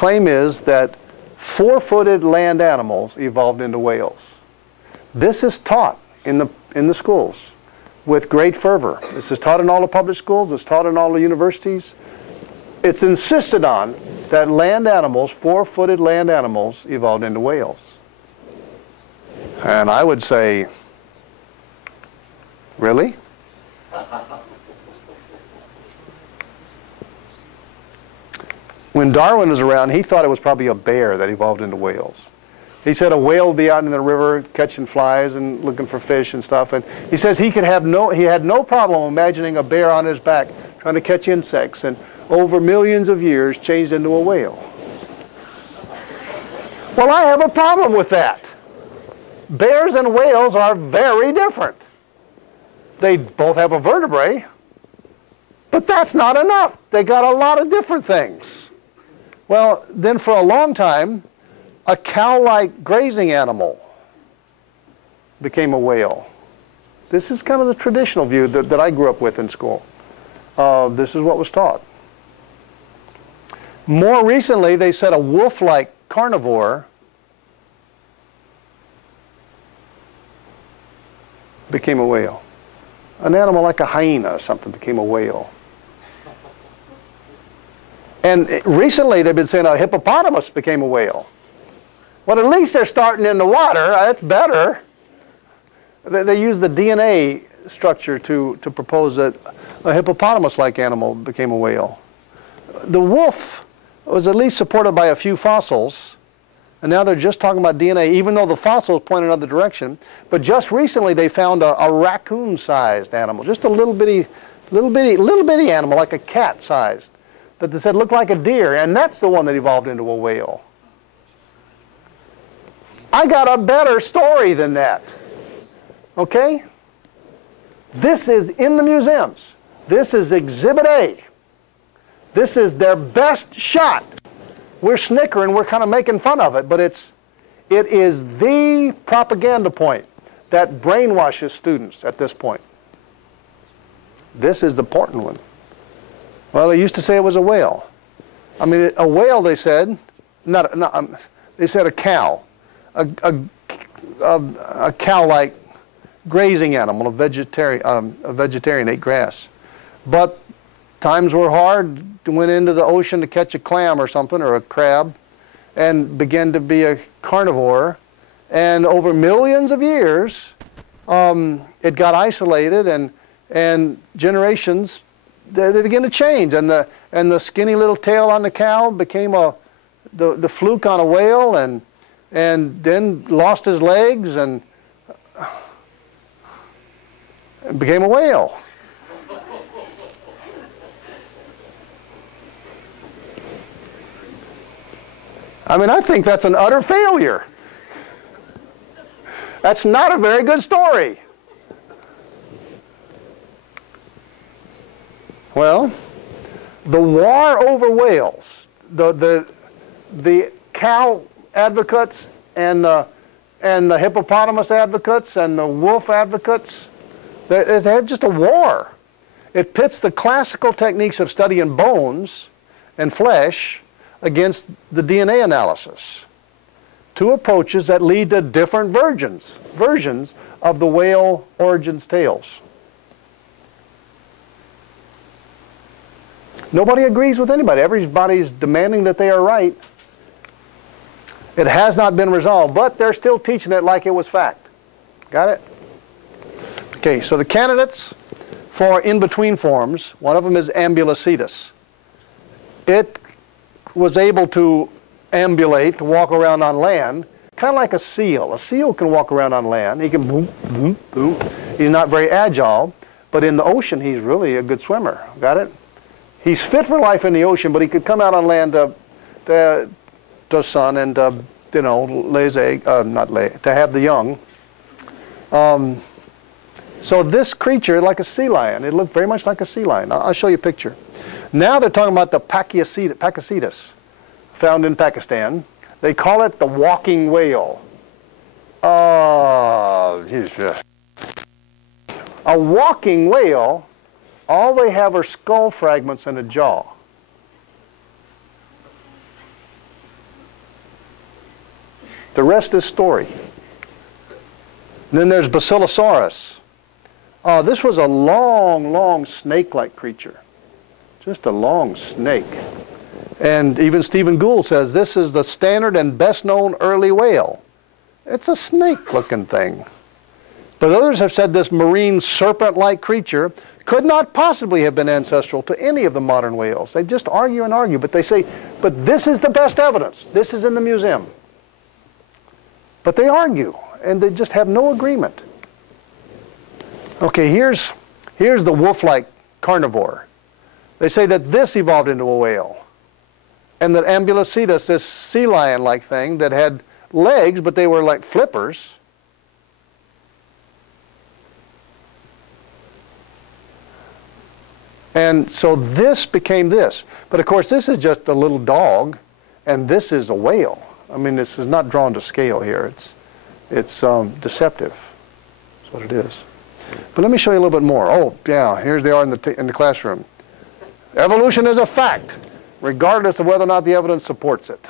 claim is that four-footed land animals evolved into whales. This is taught in the schools with great fervor. This is taught in all the public schools. It's taught in all the universities. It's insisted on that land animals, four-footed land animals, evolved into whales. And I would say, really? When Darwin was around, he thought it was probably a bear that evolved into whales. He said a whale would be out in the river catching flies and looking for fish and stuff. And he says he had no problem imagining a bear on his back trying to catch insects, and over millions of years changed into a whale. Well, I have a problem with that. Bears and whales are very different. They both have a vertebrae, but that's not enough. They got a lot of different things. Well, then for a long time, a cow-like grazing animal became a whale. This is kind of the traditional view that I grew up with in school. This is what was taught. More recently, they said a wolf-like carnivore became a whale. An animal like a hyena or something became a whale. And recently they've been saying a hippopotamus became a whale. Well, at least they're starting in the water. That's better. They use the DNA structure to propose that a hippopotamus-like animal became a whale. The wolf was at least supported by a few fossils, and now they're just talking about DNA, even though the fossils point in another direction. But just recently they found a raccoon-sized animal, just a little bitty animal, like a cat-sized, that they said looked like a deer, and that's the one that evolved into a whale. I got a better story than that. Okay? This is in the museums. This is Exhibit A. This is their best shot. We're snickering, we're kind of making fun of it, but it is the propaganda point that brainwashes students at this point. This is the important one. Well, they used to say it was a whale. I mean, a whale, they said, they said a cow. A cow-like grazing animal, a vegetarian, ate grass. But times were hard, went into the ocean to catch a clam or something, or a crab, and began to be a carnivore. And over millions of years, it got isolated, and generations, they began to change. And the skinny little tail on the cow became the fluke on a whale, and then lost his legs and became a whale. I mean, I think that's an utter failure. That's not a very good story. Well, the war over whales, the cow advocates and the hippopotamus advocates and the wolf advocates, they're just a war. It pits the classical techniques of studying bones and flesh against the DNA analysis. Two approaches that lead to different versions of the whale origins tales. Nobody agrees with anybody. Everybody's demanding that they are right. It has not been resolved, but they're still teaching it like it was fact. Got it? Okay, so the candidates for in-between forms, one of them is ambulocetus. It was able to ambulate, to walk around on land, kind of like a seal. A seal can walk around on land. He can boom, boom, boom. He's not very agile, but in the ocean he's really a good swimmer. Got it? He's fit for life in the ocean, but he could come out on land to sun and you know, lay his egg, to have the young. So this creature, like a sea lion, it looked very much like a sea lion. I'll show you a picture. Now they're talking about the Pakicetus, found in Pakistan. They call it the walking whale. A walking whale, all they have are skull fragments and a jaw. The rest is story. Then there's Basilosaurus. This was a long, long snake-like creature. Just a long snake. And even Stephen Gould says this is the standard and best-known early whale. It's a snake-looking thing. But others have said this marine serpent-like creature could not possibly have been ancestral to any of the modern whales. They just argue and argue, but they say, but this is the best evidence. This is in the museum. But they argue, and they just have no agreement. Okay, here's the wolf-like carnivore. They say that this evolved into a whale. And that Ambulocetus, this sea lion-like thing that had legs, but they were like flippers. And so this became this. But of course, this is just a little dog, and this is a whale. I mean, this is not drawn to scale here. It's deceptive. That's what it is. But let me show you a little bit more. Oh, yeah, here they are in the classroom. Evolution is a fact, regardless of whether or not the evidence supports it.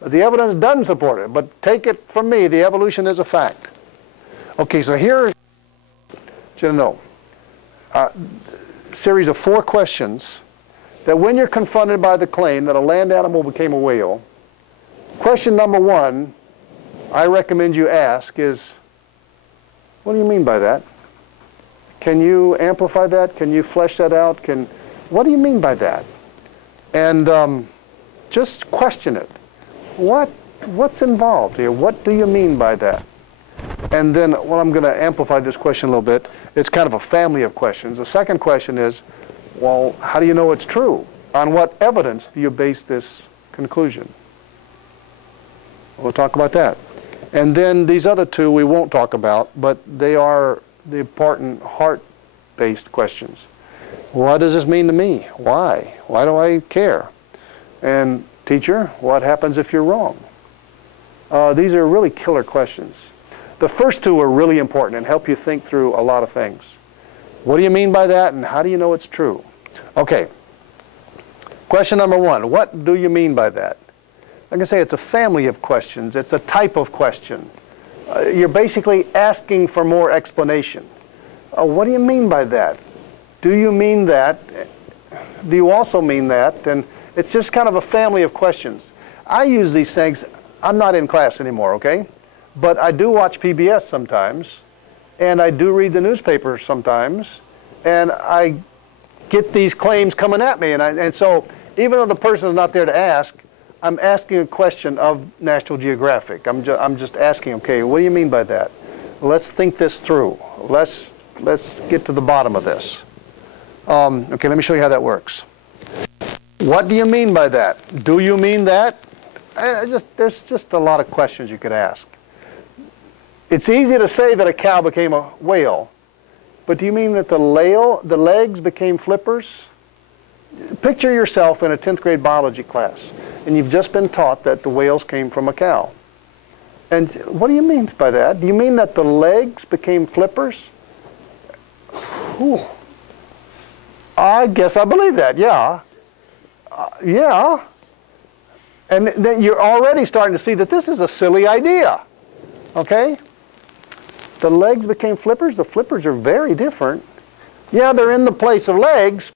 The evidence doesn't support it, but take it from me, the evolution is a fact. Okay, so here, you know, series of 4 questions that when you're confronted by the claim that a land animal became a whale, question number 1 I recommend you ask is, what do you mean by that? Can you amplify that? Can you flesh that out? What do you mean by that? And just question it. What's involved here? What do you mean by that? And then, well, I'm going to amplify this question a little bit. It's kind of a family of questions. The second question is, well, how do you know it's true? On what evidence do you base this conclusion? We'll talk about that. And then these other 2 we won't talk about, but they are the important heart-based questions. What does this mean to me? Why? Why do I care? And teacher, what happens if you're wrong? These are really killer questions. The first 2 are really important and help you think through a lot of things. What do you mean by that, and how do you know it's true? Okay. Question number 1, what do you mean by that? Like I say, it's a family of questions. It's a type of question. You're basically asking for more explanation. What do you mean by that? Do you mean that? Do you also mean that? And it's just kind of a family of questions. I use these things. I'm not in class anymore, okay? But I do watch PBS sometimes, and I do read the newspaper sometimes, and I get these claims coming at me. And so even though the person is not there to ask, I'm asking a question of National Geographic. I'm just asking, okay, what do you mean by that? Let's think this through. Let's get to the bottom of this. Okay, let me show you how that works. What do you mean by that? Do you mean that? There's just a lot of questions you could ask. It's easy to say that a cow became a whale, but do you mean that the legs became flippers? Picture yourself in a 10th grade biology class, and you've just been taught that the whales came from a cow. And what do you mean by that? Do you mean that the legs became flippers? Whew. I guess I believe that, yeah. Yeah. And then you're already starting to see that this is a silly idea. Okay? The legs became flippers. The flippers are very different. Yeah, they're in the place of legs,